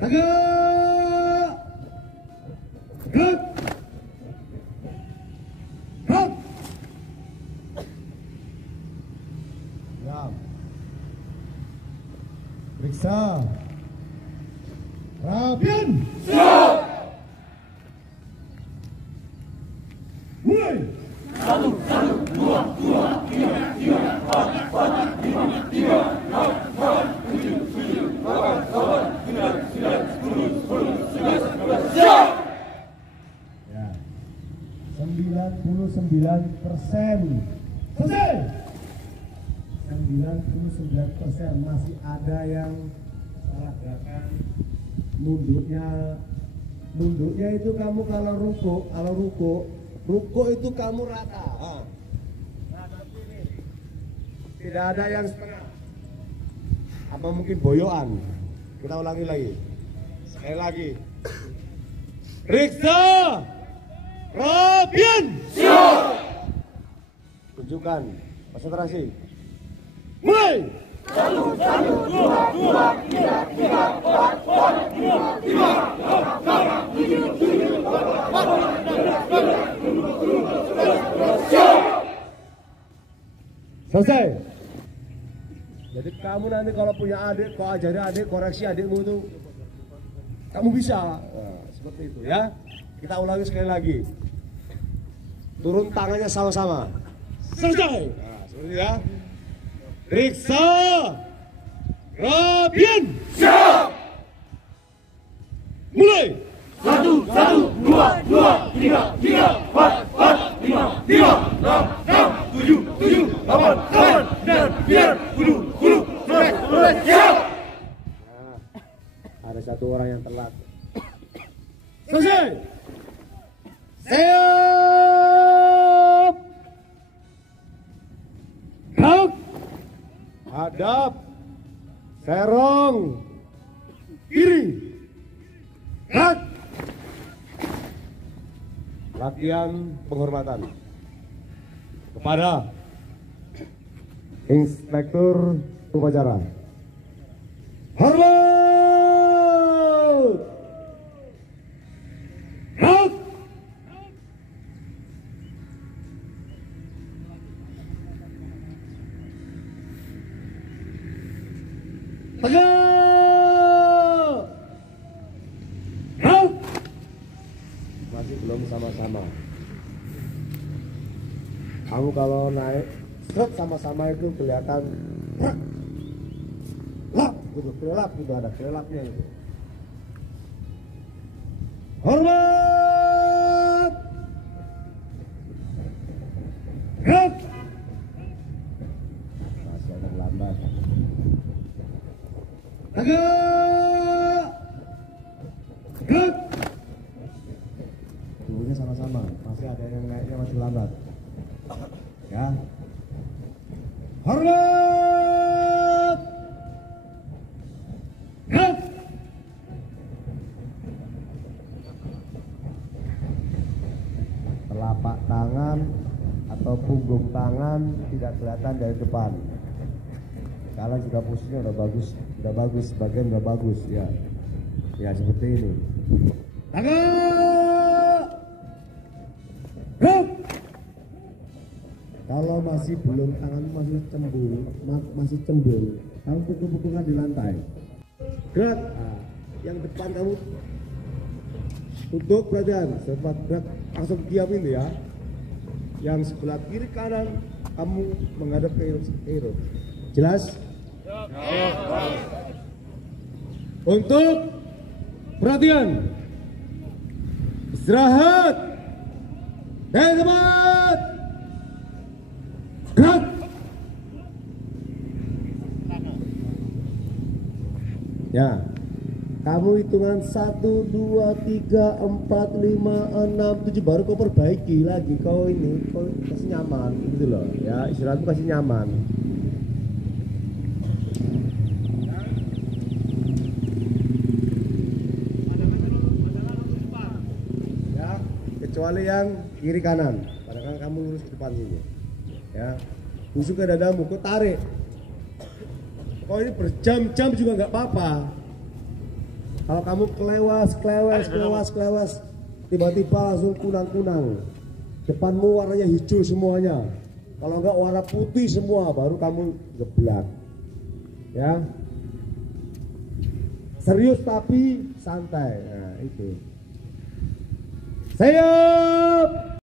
Tegak. Gerak. Gerak. Diam. Periksa. Rapian. Siap. Mulai. 1, 2, 3, 4, 5, 6, 7, 8, 9, 10, 11, 12, 13. Siap. Ya. 99%. Selesai. 99% masih ada yang salah gerakan. Nunduknya itu kamu kalau ruko itu kamu rata. Rata sini. Tidak ada yang setengah. Apa mungkin boyoan? Kita ulangi lagi. Sekali lagi. Periksa. Rapian. Siap. Tunjukkan. Konsentrasi. Mulai. 1, 2, 3, 4, 5, 6, 7, 8, 9, 10, 11, 12. Selesai. Jadi kamu nanti kalau punya adik, kau ajari adik, koreksi adikmu itu, kamu bisa. Nah, seperti itu ya. Kita ulangi sekali lagi. Turun tangannya sama-sama. Selesai. Nah, seperti itu ya. Periksa. Rapian. Siap. Mulai. 1, 2, 3, 4, 5, 6, 7, 8, 9, 10, 11. Siap. Nah, ada satu orang yang telat. Selesai. Siap. Gerak. Hadap. Serong. Kiri. Gerak. Latihan penghormatan kepada Inspektur Upacara. Hormat. Gerak. Tegak. Gerak. Masih belum sama-sama. Kamu kalau naik truk sama-sama itu kelihatan lap gitu, kelelap gitu, ada kelelapnya itu. Hormat. Gerak. Masih ada lambat. Tegak. Gerak. Tubuhnya sama-sama, masih ada yang naiknya masih lambat. Ya. Hormat. Gerak. Telapak tangan atau punggung tangan tidak kelihatan dari depan. Sekarang juga posisinya udah bagus, bagian udah bagus ya. Ya seperti ini. Tangan. Gerak. Kalau masih belum, tangan masih cembul, kamu pukul-pukulkan di lantai. Gerak. Nah, yang depan kamu untuk perhatian, sempat gerak langsung diam ini ya. Yang sebelah kiri kanan kamu menghadap ke hero. Jelas? Untuk perhatian, istirahat, dari tempat, gerak. Ya, kamu hitungan 1, 2, 3, 4, 5, 6, 7 baru kau perbaiki lagi. Kau kasih nyaman gitu loh. Ya, istirahatmu kasih nyaman. Ya, kecuali yang kiri kanan. Padahal kamu lurus ke depan sini. Ya, tusuk ke dadamu, kau tarik. Kau ini berjam-jam juga nggak apa-apa. Kalau kamu kelewes, tiba-tiba langsung kunang-kunang. Depanmu warnanya hijau semuanya. Kalau enggak warna putih semua, baru kamu geblak. Ya. Serius tapi santai. Nah, itu. Siap.